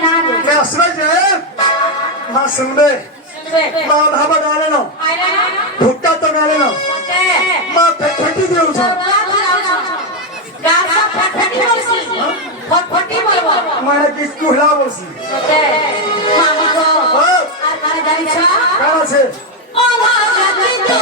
मैं असर जे मां सुनबे मां धाबा डाले नो भुट्टा तो डाले नो मां फटफटी देऊ छ गासा फटफटी बोलसी फटफटी बोलबो माने किसको हिला बोलसी मामा को আর কারে জানিছ काला से ও ভাগতি তো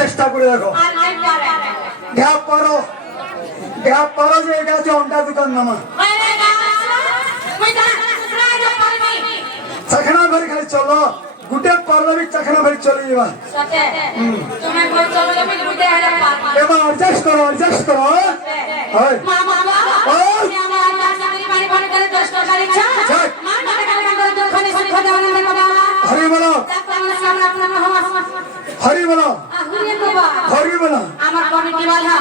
চেষ্টা করে দেখো গ্যাপ পারো যে এটা হচ্ছে অন্ডা দোকান নামা চাখানা ভরি খালি চলো গুটে পারলে বি চাখানা ভরি চলে যাবা এবার অ্যাডজাস্ট করো হয় হরি বলো হরি বলো হরি বলো আমার কমিটি वाला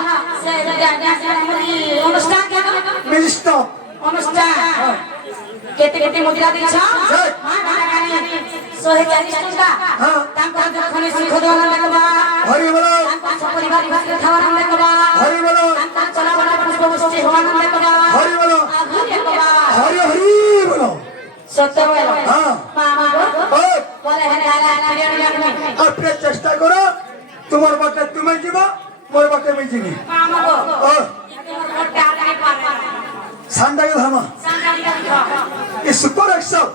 সে অনুষ্ঠান কেন মিস্টার অনুষ্ঠান কেতে কেতে মুদ্রা দিছ সোহে 40 টাকা তাঙ্কর যখন সুখ দেওয়া লাগবা হরি বলো তাঙ্কর পরিবার ভাগে খাওয়া লাগবা হরি বলো তাঙ্কর চলাবলা পুষ্প বসতি হওয়া লাগবা হরি বলো হরি হরি বলো সত্য বলো মামা বলে আপনি চেষ্টা করো তোমার বাটে তুমি যাবা মোর বাটে আমি যাবি মামা সান্ডাকে থামা এই সুপার এক্সেল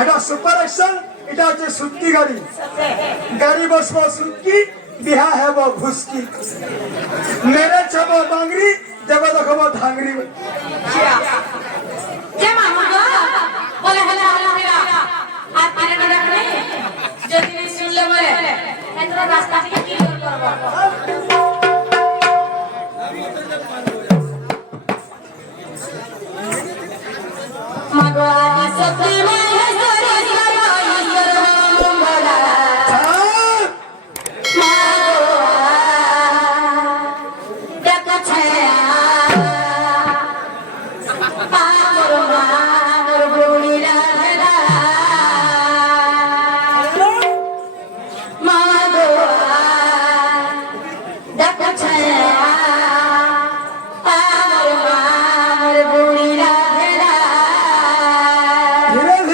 এটা সুপার এক্সেল এটা হচ্ছে সুত্তি গাড়ি বসবো সুত্তি বিহা হেব ঘুসকি মেরে ছব বাংরি দেব দেখব ধাংরি যে মামা বলে আর পারে না যদি শুনলে বলে এতটা রাস্তা থেকে কি করব মাগোয়ানি সত্যি মহেশ্বরী ঈশ্বর মঙ্গলা ধীরে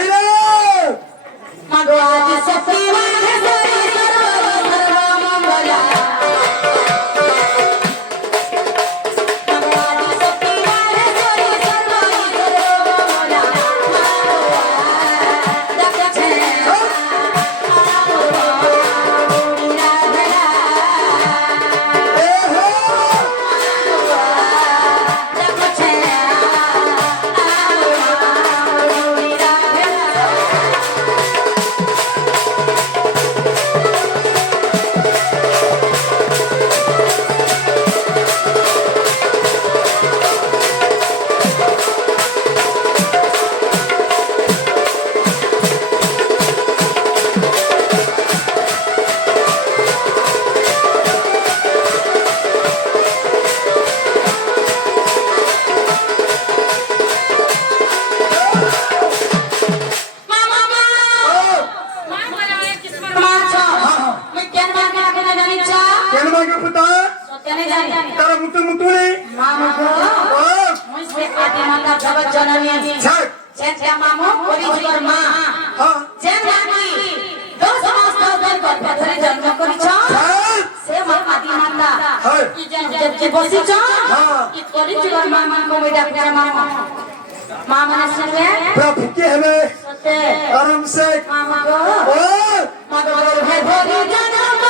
জগৎ জননী ছাড় যে মামু পরিজীবর মা হ্যাঁ যে নাকি দশ মাস গর্ভে ধরে জন্ম করিছ ছাড় সে মা আদি মাতা হ্যাঁ ই যে বসিছ হ্যাঁ ই পরিজীবর মা মানকো মেডা পূজা মামা মা মানে শুনবে पूरा फुके हमें সত্যি आराम से মামা গো ओ মা গর্ভে ধরে জন্ম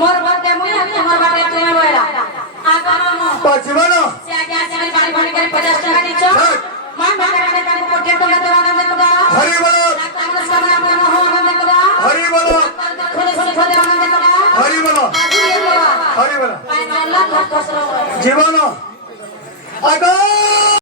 मोर बाटे मुई तुम्हार बाटे तुम्हें बोला आगा मामो पाचवाना से आगे आसे मेरी बाड़ी बाड़ी करे 50 টাকা দিছো মান বাটা কানে তাকে কোটি টাকা দেওয়া না দেবা हरी बोलो আমরা সামনে আমরা হো না দেবা हरी बोलो খুলে খুলে দেওয়া না দেবা हरी बोलो আদি দেবা हरी बोलो পাই আল্লাহ কষ্ট जीवाना आकाश